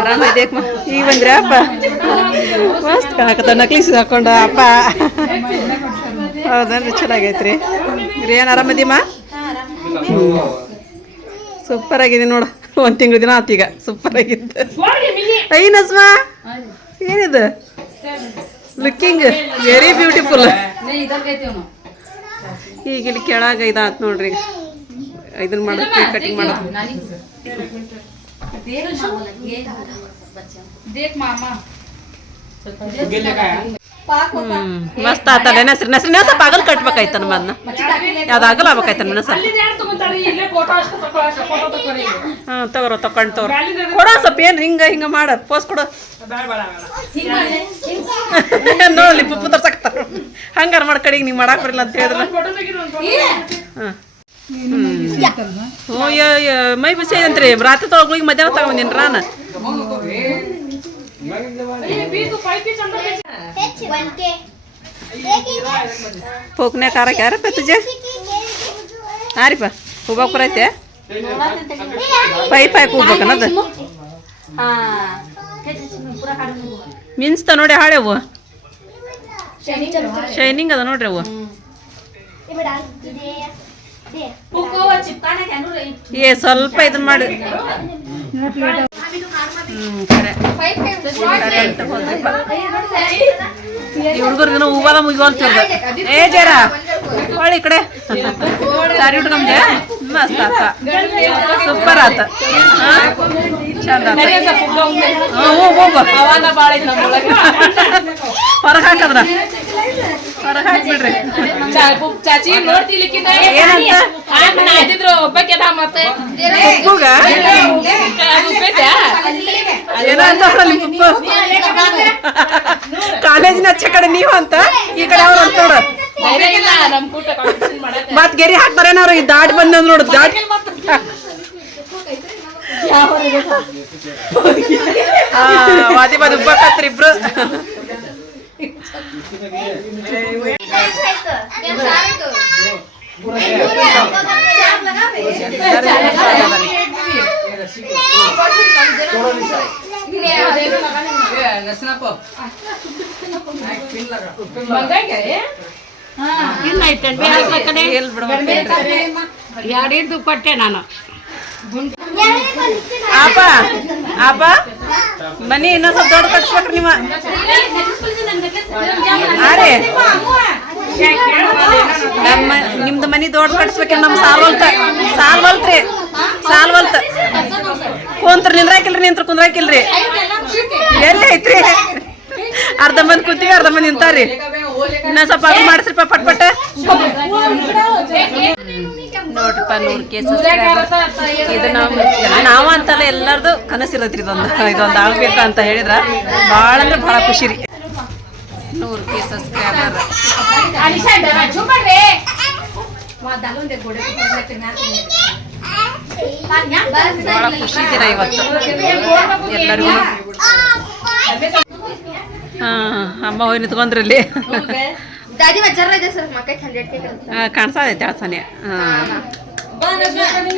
ಆರಾಮೈದೇಕ್ ಈಗ ಬಂದ್ರಿ ಅಪ್ಪ ಮಸ್ತ್ ಕಾಣಕತ್ತ ನಕ್ಲಿಸ್ ಹಾಕೊಂಡ ಅಪ್ಪ ಹೌದನ್ರಿ ಚೆನ್ನಾಗೈತ್ರಿ ಏನ್ ಆರಾಮದೀಮ್ಮ ಸೂಪರ್ ಆಗಿದೆ ನೋಡು ಒಂದು ತಿಂಗಳ ದಿನ ಆತೀಗ ಸೂಪರ್ ಆಗಿದ್ದು ಐ ನಸ್ಮಾ ಏನಿದು ಲುಕ್ಕಿಂಗ್ ವೆರಿ ಬ್ಯೂಟಿಫುಲ್ ಈಗ ಇಲ್ಲಿ ಕೆಳಗ ಇದಾತ್ ನೋಡ್ರಿ ಇದನ್ನ ಮಾಡೋದು ಕೇಕ್ ಕಟಿಂಗ್ ಮಾಡೋದು ಮಸ್ತ್ ಆತಲ್ಲ ನಸ್ರಿನ ಸ್ವಲ್ಪ ಆಗಲ್ ಕಟ್ಬೇಕಾಯ್ತ ನಮ್ಮನ್ನ ಯಾವ್ದು ಆಗಲ್ಲ ಆಗ್ಬೇಕಾಯ್ತ ನನ್ನ ಸ್ವಲ್ಪ ಹಾಂ ತಗೋರೋ ತಗೊಂಡು ಕೊಡೋ ಸ್ವಲ್ಪ ಏನು ಹಿಂಗ ಮಾಡ ಪೋಸ್ ಕೊಡು ನೋಡ್ಲಿ ಪುಪ್ಪು ತರ್ಸಕ್ತಾರ ಹಂಗಾರ ಮಾಡಿ ಕಡೆಗೆ ನೀವು ಮಾಡಕ್ ಬರಲ್ಲ ಅಂತ ಹೇಳಿದ್ರ ಹಾಂ ಹ್ಞೂ ಮೈ ಬಿಸಿ ಅಂತ್ರಿ ರಾತ್ರಿ ತೊಗೊಳಗೆ ಮಧ್ಯಾಹ್ನ ತಗೊಂಡಿನಿ ನಾನು पोकण्या कार क्या रे तुझे हां रे उभा करायचे पाई पाई उभा का ना मीन्स ನೋಡಿ ಹಾಳೆ ಅವು ಶೈನಿಂಗ್ ಅದ ನೋಡ್ರಿ ಅವು ಏ ಸ್ವಲ್ಪ ಇದನ್ನ ಮಾಡಿ ಹುಡುಗರು ದಿನ ಹೂವಾದ ಮುಗಿವಂತಿರ್ದ ಏ ಜರ ಹೊಳಿ ಕಡೆ ಸಾರಿ ಉಟ್ಕೊಂಡೆ ಮಸ್ತ್ ಆತ ಸೂಪರ್ ಆತ ಚಂದ ಹೊರಗೆ ಹಾಕದ್ರ ಹೊರಗೆ ಹಾಕ್ಬಿಡ್ರಿ ಚಾಚಿ ನೋಡ್ತಿಲಿಕ್ಕೆ ಕಾಲೇಜಿನ ಆಚೆ ಕಡೆ ನೀವು ಅಂತ ಈ ಕಡೆ ಅವ್ರು ಅಂತ ನೋಡು ಮತ್ ಗೆರಿ ಹಾಕ್ತಾರೇನವ್ರು ಈ ದಾಟ್ ಬಂದ ನೋಡು ದಾಟ್ ವಾದಿ ಬಾದಿ ಉಬ್ಬಕತ್ರಿ ಇಬ್ರು ಯಾರಿದ್ದು ಕೊಟ್ಟೆ ನಾನು ಆಪ ಆಪ ಮನಿ ಇನ್ನೂ ಸ್ವಲ್ಪ ದೊಡ್ಡ ಕಟ್ಸ್ಬೇಕ್ರಿ ನೀವು ಅರೆ ನಮ್ಮ ನಿಮ್ದು ಮನಿ ದೊಡ್ಡ ಕಟ್ಸ್ಬೇಕ ನಮ್ ಸಾಲ್ವಲ್ತ ಕುಂತ್ರ ನಿಂದ್ರಾಕಿಲ್ರಿ ನಿಂತ್ರ ಕುಂದ್ರಾಕಿಲ್ರಿ ಎಲ್ಲಿ ಐತ್ರಿ ಅರ್ಧ ಮಂದಿ ಕುಂತೀವಿ ಅರ್ಧ ಮಂದಿ ನಿಂತಾರ್ರಿ ಇನ್ನ ಸ್ವಲ್ಪ ಅದು ಮಾಡಿಸ್ರಿಪ್ಪ ಪಟ್ ಪಟ್ ನೋಡ್ರಿಪ್ಪ 100K ಇದು ನಾವು ಅಂತಲ್ಲ ಎಲ್ಲರದು ಕನಸಿರತ್ರಿ ಇದೊಂದು ಆಗ್ಬೇಕು ಅಂತ ಹೇಳಿದ್ರ ಭಾಳ ಅಂದ್ರೆ ಭಾಳ ಖುಷಿ ರೀ 100K ಸಬ್ಸ್ಕ್ರೈಬರ್ ಭಾಳ ಖುಷಿ ದಿನ ಇವತ್ತು ಎಲ್ಲರಿಗೂ ಅಮ್ಮ ಹೋಗಿ ನಿಂತ್ಕೊಂಡ್ರಿ ಇಲ್ಲಿ ಕಾಣಿಸತೈತೆ ಆಸನೆ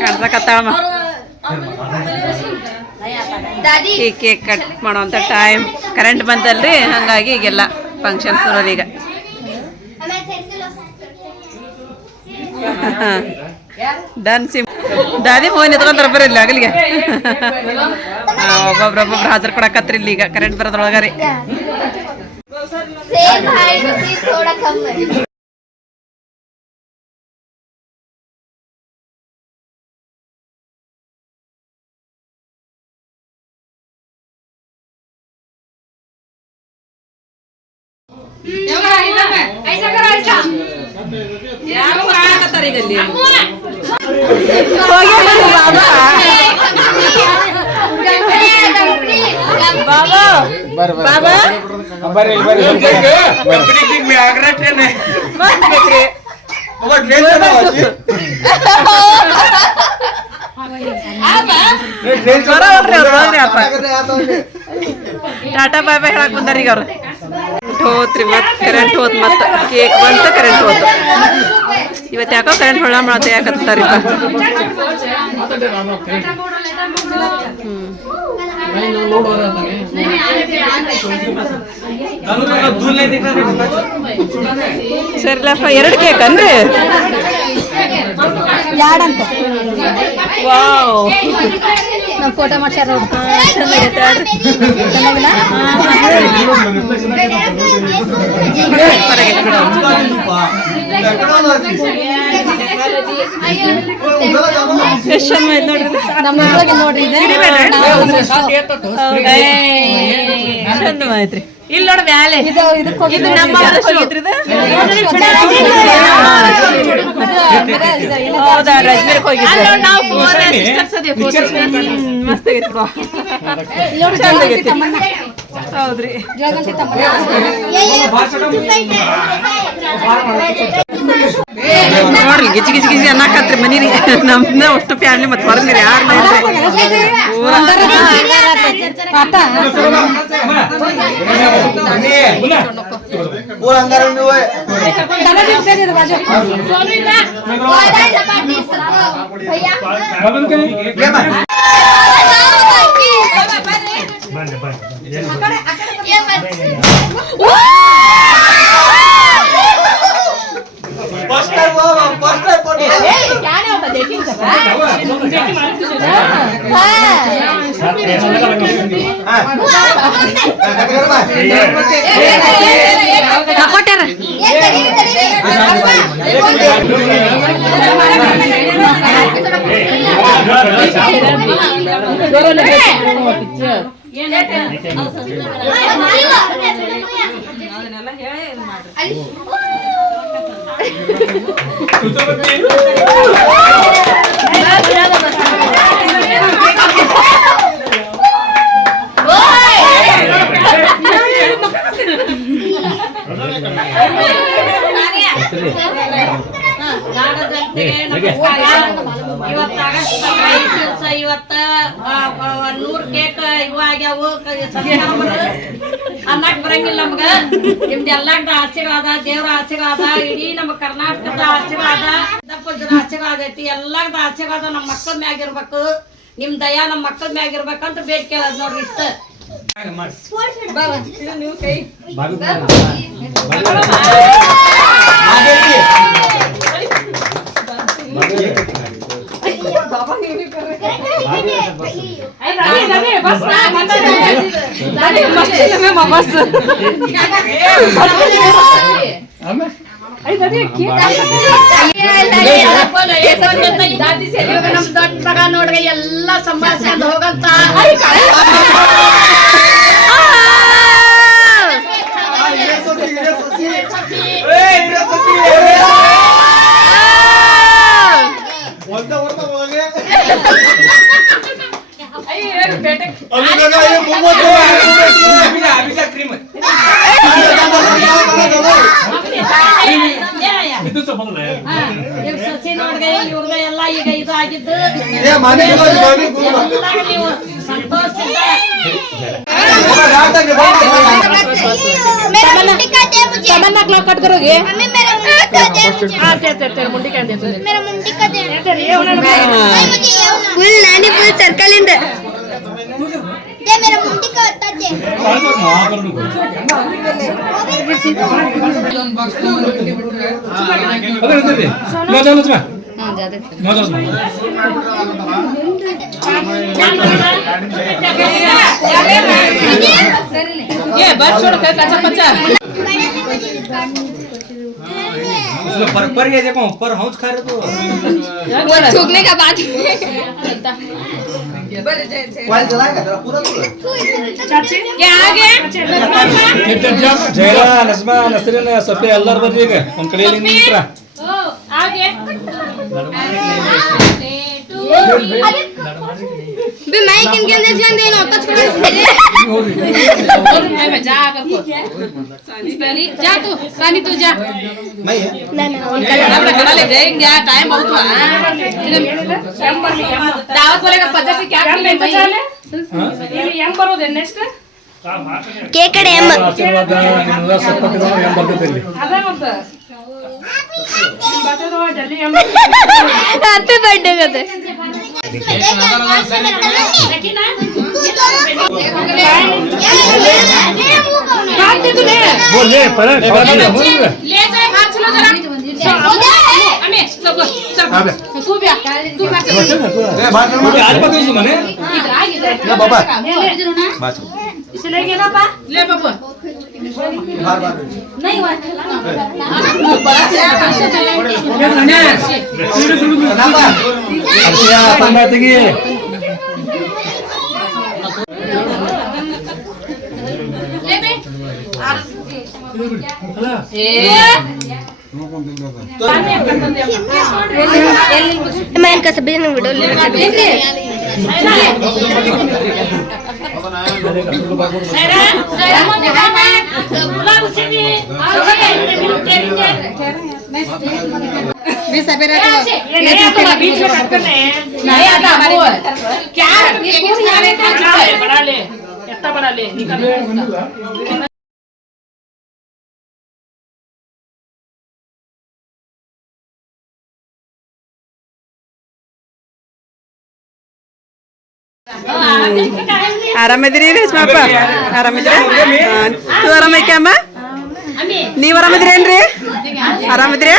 ಕಾಣಿಸಕತ್ತಾಳಮ್ಮ ಈ ಕೇಕ್ ಕಟ್ ಮಾಡೋಂಥ ಟೈಮ್ ಕರೆಂಟ್ ಬಂತಲ್ರಿ ಹಂಗಾಗಿ ಈಗೆಲ್ಲ ಫಂಕ್ಷನ್ ಶುರು ಈಗ ಡನ್ ಸಿಮ್ ದಾದಿ ಹೋಗಿ ನಿಂತ್ಕೊಂಡ್ರ ಬರಲ್ಲ ಆಗಲಿಗೆ ಒಬ್ಬೊಬ್ರು ಹಾಜರು ಕೊಡಕತ್ರಿ ಇಲ್ಲಿ ಈಗ ಕರೆಂಟ್ ಬರೋದ್ರೊಳಗಾರಿ ಟಾಟಾ ಬಾಯ್ ಬಾಯ್ ಹೇಳಕ್ ಬಂದಾರ ಈಗ ಅವ್ರು ಹೋತ್ರಿ ಮತ್ತೆ ಕರೆಂಟ್ ಹೋತ್ ಮತ್ತೆ ಕೇಕ್ ಬಂತು ಕರೆಂಟ್ ಹೋತು ಇವತ್ತು ಯಾಕೋ ಕರೆಂಟ್ ಹೊಳ ಮಾಡತ್ತೆ ಯಾಕಂತಾರಿಪ್ಪ ಸರಿಲಪ್ಪ 2 ಕೇಕ್ ಅನ್ರಿ ಯಾಡಂತ ವಾವ್ ನಮ್ಮ ಫೋಟೋ ಮಾಡ್ಸ್ಯಾರ ನೋಡು ಚೆನ್ನಾಗೈತೆ ಚೆನ್ನಾಗಿಲ್ಲ ಎಷ್ಟು ಚಂದ ಐತೆ ನೋಡ್ರಿ ನಮ್ಮ ಒಳಗೆ ನೋಡ್ರಿ ಇದೆ ಚಂದ ಐತ್ರಿ ಇಲ್ಲಿ ನೋಡ ಮ್ಯಾಲೆ ಇದು ಇದಕ್ಕೆ ಹೋಗಿ ಇದು ನಮ್ಮ ಹೋಗಿದ್ರಿ ಹೌದಾ ರಜ್ಮೀರ್ಗೆ ಹೋಗಿದ್ರಿ ನಾವು ಮಸ್ತ್ ಆಗೈತಿ ಬಾ ಚಂದ ಆಗೈತಿ ಹೌದ್ರಿ ನೋಡ್ರಿ ಗಿಜಿ ಗಿಜಿ ಗಿಜಿ ಅನ್ನಕತ್ರಿ ಮನಿರಿ ನಮ್ನ ಅಷ್ಟು ಫ್ಯಾಮಿಲಿ ಮತ್ತೆ ಹೊರಗಿರಿ ಯಾರನ್ನ ಇವತ್ತ 100 ಕೇಕ್ ಇವಾಗ್ಯಾವು ಅನ್ನಕ್ ಬರಂಗಿಲ್ಲ ನಮ್ಗ ನಿಮ್ದು ಎಲ್ಲಾರ್ದ ಆಶೀರ್ವಾದ ದೇವ್ರ ಆಶೀರ್ವಾದ ಇಡೀ ನಮ್ಮ ಕರ್ನಾಟಕದ ಆಶೀರ್ವಾದ ದಪ್ಪದ ಆಶೀರ್ವಾದ ಐತಿ ಎಲ್ಲಾರ್ದ ಆಶೀರ್ವಾದ ನಮ್ಮ ಮಕ್ಕಳ ಮ್ಯಾಗಿರ್ಬೇಕು ನಿಮ್ ದಯಾ ನಮ್ಮ ಮಕ್ಕಳ ಮ್ಯಾಗಿರ್ಬೇಕಂತ ಬೇಡಿಕೆ ನೋಡ್ರಿ ಇಷ್ಟ ನಮ್ ದೊಡ್ಡ ಮಗ ನೋಡ್ರಿ ಎಲ್ಲಾ ಸಂಭಾಷಣೆ ಹೋಗಂತ ಸಸಿ ನೋಡ್ರಿ ಇವ್ರದ ಎಲ್ಲ ಈಗ ಇದು ಆಗಿದ್ದು ನೀವು ಸಂತೋಷದಿಂದ कट करोगे फुल नानी फुल सर्कल इन मेरा मुंडी का टच ये बस छोड़ कर कच्चा पच्चा पर ये देखो पर हाउस खा रहे तो वो थूकने का बात चाची ये आगे ಜಯಲ ನಸ್ಮಾ ನಸರಿನ ಸಫೆ ಎಲ್ಲರೂ ಬರ್ರಿ ಈಗ ಒಂದ್ ಕಡೆಯಲ್ಲಿ ನಿಂತ್ರ आगे बे मैं किन किन देश गंदे नो टच करो मैं जा कर पहले जा तू सानी तू जा मैं ना अपना करा ले जाएंगे टाइम बहुत हुआ दावत बोलेगा 50 से क्या कर ले चले एम बरोदे नेक्स्ट के कड़े एम ಆಶೀರ್ವಾದ ನಿಮ್ಮೆಲ್ಲ ಸಪೋರ್ಟ್ ಇರೋದು ಹೆಂಗ್ ಬರ್ತೈತೆ ಇಲ್ಲಿ ಅದೇ ಮತ್ತೆ ನಿಮ್ಮ ಬಾತ ಜಲ್ದಿ ಎಂ हैप्पी बर्थडे कदे मैं इनका सभी ने वीडियो ले ಆರಾಮಿದ್ರಿ ರೇಷ್ಮಪ್ಪ? ಆರಾಮಿದ್ರಿ? ನೀವು ಆರಾಮೈಕೆ ಅಮ್ಮ? ನೀವು ಆರಾಮಿದ್ರೇನ್ರಿ? ಆರಾಮಿದ್ರಿ?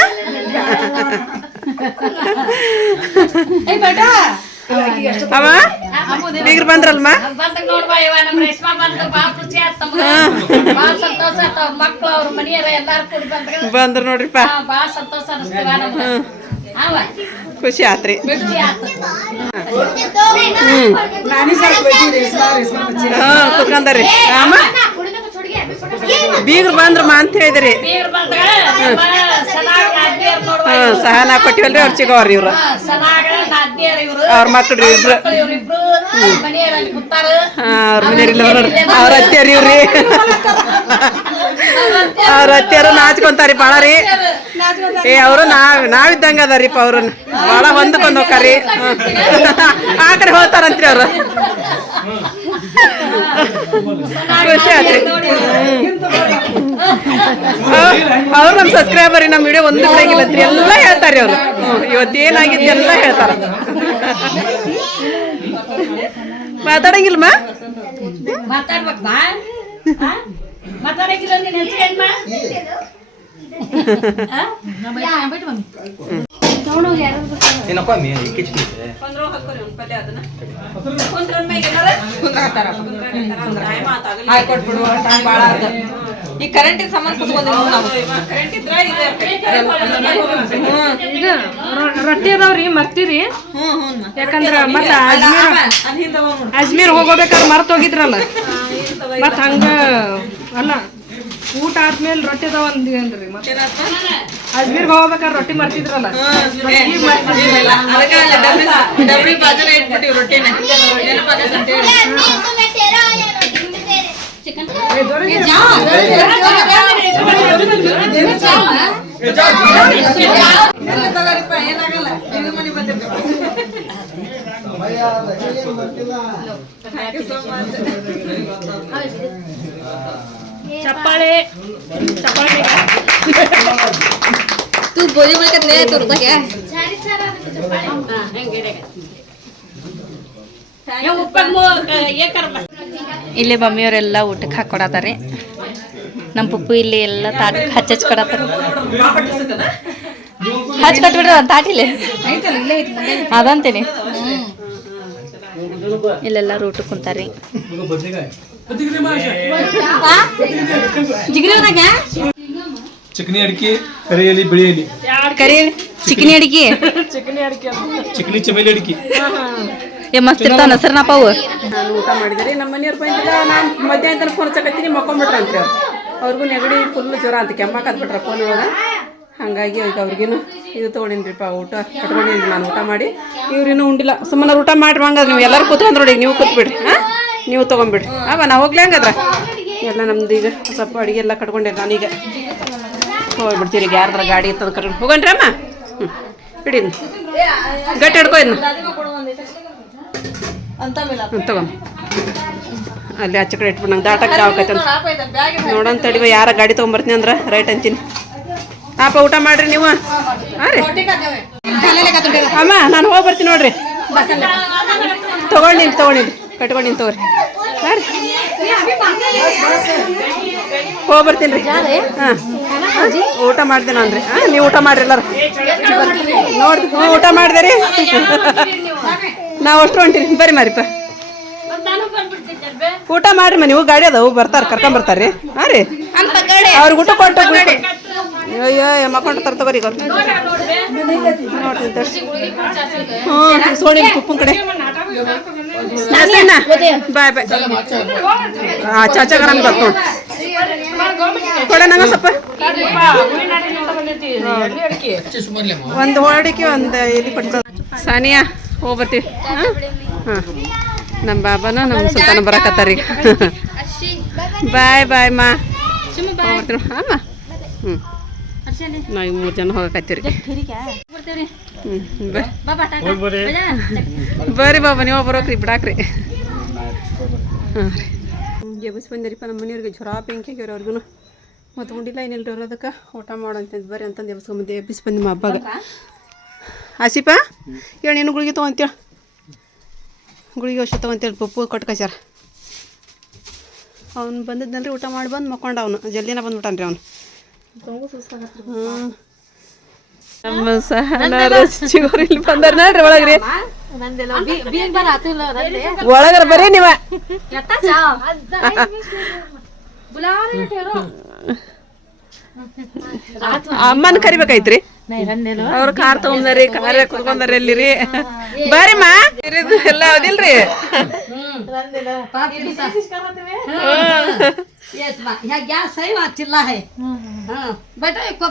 ಅವ ಬೀಗ್ರು ಬಂದ್ರಲ್ಮ? ಬಂದ್ರು ನೋಡ್ರಿಪ್ಪ, ಖುಷಿ ಆತ್ರಿ. ಕುತ್ಕೊಂಡ್ರಿ ಅಮ್ಮ, ಬೀಗ್ರು ಬಂದ್ರಮ್ಮ ಅಂತ ಹೇಳಿದ್ರಿ. ಸಹನಾ ಕೊಟ್ಟಿವಲ್ರಿ, ಅವ್ರು ಚಿಗವ್ರಿ ಇವ್ರು, ಅವ್ರ ಮಕ್ಳ್ರಿ ಇಬ್ರು. ಅವ್ರ ಮನೆಯವ್ರಿಲ್ಲ ನೋಡ್ರಿ, ಅವ್ರ ಅತ್ತೆಯವ್ರಿ ಇವ್ರಿ. ಅವ್ರ ಅತ್ತೆಯರು ನಾಚ್ಕೊಂತಾರಿ ಬಾಳ ರೀ. ಅವರು ನಾವಿದ್ದಂಗ ಅದಾರಿಪ್ಪ, ಅವ್ರನ್ನ ಬಾಳ ಹೊಂದ್ಕೊಂಡ್ ಹೋಗ್ತಾರಿ. ಆ ಕಡೆ ಹೋಗ್ತಾರಂತ್ರಿ ಅವ್ರು. ಖುಷಿ ಆತ್ರಿ. ಅವ್ರು ನಮ್ ಸಬ್ಸ್ಕ್ರೈಬರ್, ನಮ್ ವಿಡಿಯೋ ಒಂದು ಬಿಡಂಗಿಲ್ಲತ್ರಿ, ಎಲ್ಲ ಹೇಳ್ತಾರಿ ಅವ್ರು. ಇವತ್ತೇನಾಗಿತ್ತು ಎಲ್ಲ ಹೇಳ್ತಾರ. ಮಾತಾಡಂಗಿಲ್ಲಮ್ಮ? ಈ ಕರೆಂಟಿನ ಸಂಬಂಧ ರೊಟ್ಟಿ ಅದಾವ್ರಿ, ಮರ್ತೀರಿ? ಯಾಕಂದ್ರ ಮತ್ತ ಅಜ್ಮೀರ್ ಹೋಗೋಬೇಕಾದ್ರೆ ಮರ್ತ್ ಹೋಗಿದ್ರಲ್ಲ, ಮತ್ ಹಂಗ ಅಲ್ಲ ಊಟ ಆದ್ಮೇಲೆ ರೊಟ್ಟಿ ಅದಾವ ಅಂದ್ರಿ. ಮತ್ತೆ ಅಜ್ಮೀರ್ಗೆ ಹೋಗ್ಬೇಕಾದ್ರೆ ರೊಟ್ಟಿ ಮರ್ತಿದ್ರಲ್ಲ, ಚಪ್ಪಾಳೆ ಚಪ್ಪಾಳೆ तू बोली बोल के ले तो रुका क्या ಇಲ್ಲಿ ಮಮ್ಮಿಯವರೆಲ್ಲ ಊಟಕ್ಕೆ ಹಾಕೊಡತಾರೆ. ನಮ್ಮ ಪಪ್ಪು ಇಲ್ಲಿ ಎಲ್ಲ ತಾಟ್ ಹಚ್ಚಕೊಡತ್ತಾರ. ಹಚ್ಚ ಕಟ್ಬಿಡ್ರಿ ಒಂದು ತಾಟಿಲೆ ಅದಂತೀನಿ. ಇಲ್ಲೆಲ್ಲರೂ ಊಟಕ್ಕೆ ಕುಂತಾರ್ರಿ. ಚಿಕನಿ ಅಡಿಕೆ, ಕರಿ ಎಲಿ, ಬಿಳಿ ಎಲಿ, ಕರಿ ಚಿಕನಿ ಅಡಿಕೆ, ಚಿಕನಿ ಚಮೇಲಿ ಅಡಿಕೆ ಮಸ್ತ್ ಇರ್ತಾವ ನಸರ್ನಪ್ಪ ಅವು. ನಾನು ಊಟ ಮಾಡಿದ್ರಿ, ನಮ್ಮ ಮನೆಯವ್ರು ಬಂದಿಲ್ಲ. ನಾನು ಮಧ್ಯಾಹ್ನ ಫೋನ್ ಹಚ್ಚಕತ್ತೀನಿ, ಮಕ್ಕೊಂಬಿಟ್ರಂತ್ರಿ ಅವ್ರು. ಅವ್ರಿಗೂ ನೆಗಡಿ ಫುಲ್ ಜ್ವರ ಅಂತ ಕೆಮ್ಮಕಾತ್ಬಿಟ್ರ ಫೋನ್ ಒಳಗೆ. ಹಾಗಾಗಿ ಈಗ ಅವ್ರಿಗೇನು ಇದು ತೊಗೊಂಡಿನ್ರಿಪ್ಪ, ಊಟ ಕಟ್ಕೊಂಡಿನ್ರಿ. ನಾನು ಊಟ ಮಾಡಿ ಇವ್ರೇನು ಉಂಡಿಲ್ಲ. ಸುಮ್ಮನೆ ಊಟ ಮಾಡ್ರಿ ಹಂಗಾದ್ರೆ ನೀವು ಎಲ್ಲರೂ ಕೂತ್ಕೊಂಡ್ ನೋಡಿ, ನೀವು ಕೂತ್ಬಿಡ್ರಿ. ಹಾಂ, ನೀವು ತೊಗೊಂಬಿಡ್ರಿ. ನಾ ಹೋಗ್ಲಿ ಹಂಗಾದ್ರೆ. ಎಲ್ಲ ನಮ್ದು ಈಗ ಸ್ವಲ್ಪ ಅಡುಗೆ ಎಲ್ಲ ಕಟ್ಕೊಂಡಿರಿ. ನಾನೀಗ ಹೋಗ್ಬಿಡ್ತೀರಿ. ಈಗ ಯಾರ್ದಾರ ಗಾಡಿ ಇರ್ತದ ಕರ್ಕೊಂಡು ಹೋಗಣ್ರಿ ಅಮ್ಮ. ಹ್ಞೂ ಹಿಡಿ, ಗಟ್ಟಿ ಹಿಡ್ಕೊ ಇನ್ನು ತಗೊಂಡು ಅಲ್ಲಿ ಆಚೆ ಕಡೆ ಇಟ್ಬಿಟ್ಟು ನಂಗೆ ದಾಟಕ್ಕೆ ಯಾವಕೈತೆ ನೋಡೋಣ ತಡಿವ. ಯಾರ ಗಾಡಿ ತೊಗೊಂಬರ್ತೀನಿ ಅಂದ್ರೆ ರೈಟ್ ಅಂತೀನಿ. ಪಾಪ ಊಟ ಮಾಡ್ರಿ ನೀವು. ಹಾಂ ರೀ ಅಮ್ಮ, ನಾನು ಹೋಗಿ ಬರ್ತೀನಿ ನೋಡ್ರಿ. ತಗೊಂಡಿನಿ ಕಟ್ಕೊಂಡಿನಿ ತಗೋರಿ ಹಾಂ ಹೋಗ್ಬರ್ತೀನಿ ರೀ ಹಾಂ ಊಟ ಮಾಡ್ದೇನ ಅಂದ್ರೆ ಹಾಂ ನೀವು ಊಟ ಮಾಡ್ರಿ ಎಲ್ಲಾರು ನೋಡ್ರಿ ಹ್ಞೂ ಊಟ ಮಾಡಿದೆ ರೀ ನಾವು ಅಷ್ಟು ಹೊಂಟಿರಿ ಬರ್ರಿ ಮಾರಿಪ್ಪ ಊಟ ಮಾಡ್ರಿ ನೀವು ಗಾಡಿ ಅದಾವು ಬರ್ತಾರೆ ಕರ್ಕೊಂಬರ್ತಾರೆ ರೀ ಹಾಂ ರೀ ಅವ್ರಿಗೆ ಊಟ ಕೊಟ್ಟು ಅಯ್ಯೋ ಮಕ್ಕೊಂಡು ತರ್ತಗೋರಿ ಈಗ ನೋಡ್ತೀನಿ ಹ್ಞೂ ಸೋಣಿ ಉಪ್ಪಿನ ಕಡೆ ಬಾಯ್ ಬಾಯ್ ಹಾಂ ಚಾಚಾಗರನ್ ಬರ್ತು ಕೊಡ ನಂಗೆ ಸ್ವಲ್ಪ ಒಂದು ಹೋಳಿಗೆ ಒಂದು ಎಲ್ಲಿ ಕೊಡ್ತ ಸಾನಿಯಾ ಹೋಗ್ಬರ್ತೀವಿ ಹಾಂ ಹಾಂ ನಮ್ಮ ಬಾಬಾನ ನಮ್ಮ ಸುಲ್ತಾನ ಬರಕತ್ತಾರ ಈಗ ಬಾಯ್ ಬಾಯ್ ಮಾ ಹೋಗ್ಬರ್ತೀವಿ ಹಾಂ ಹ್ಞೂ ನಾವು 3 ಜನ ಹೋಗಕತ್ತೀವಿ ರೀ ಬರ್ರಿ ಬಾಬಾ ನೀವು ಬರೋಕ್ರಿ ಬಿಡಾಕ್ರಿ ಹಾಂ ರೀ ಜಬಸ್ ಬಂದಿರಿಪ್ಪ ನಮ್ಮ ಮನೆಯವ್ರಿಗೆ ಜ್ವರ ಬೆಂಕಿ ಆಗ್ಯಾರ ಅವ್ರಿಗೂ ಮತ್ತು ಉಂಡಿಲ್ಲ ಏನಿಲ್ಲ ರೀ ಅದಕ್ಕೆ ಊಟ ಮಾಡೋಂತಂದು ಬರ್ರಿ ಅಂತಂದು ಎಬ್ಸ್ಕೊಂಬಂದು ಎಬ್ಬಿಸಿ ಬಂದು ನಿಮ್ಮ ಹಬ್ಬಾಗ ಆಸಿಪ ಹೇಳಿ ನೀನು ಗುಳಿಗೆ ತೊಗೊಂತೇಳಿ ಗುಳಿಗೆ ಔಷಧ ತೊಗೊಂತೇಳಿ ಪಪ್ಪು ಕೊಟ್ಟು ಕಳ್ಸ್ಯಾರ ಅವ್ನು ಬಂದಿದ್ದನ್ರಿ ಊಟ ಮಾಡಿ ಬಂದು ಮಕ್ಕೊಂಡ ಅವನು ಜಲ್ದಿನ ಬಂದ್ಬಿಟ್ಟಾನ ರೀ ಅವನು ನಮ್ಮ ಸಹನ ಚಿಗೋರಿ ಬಂದಾರ ನೋಡ್ರಿ ಒಳಗ್ರಿ ಒಳಗರ ಬರ್ರಿ ನೀವ ಅಮ್ಮನ ಕರಿಬೇಕಾಯ್ತ್ರಿ ಅವ್ರು ಕಾರ್ ತಗೊಂಡಾರಿ ಕಾರ್ ಕುತ್ಕೊಂಡಾರ ಎಲ್ಲಿರಿ ಬರ್ರಿ ಮಾ ಎಲ್ಲ ಅದಿಲ್ರಿ गॅस आहे वाचिल्ला आहे बेटा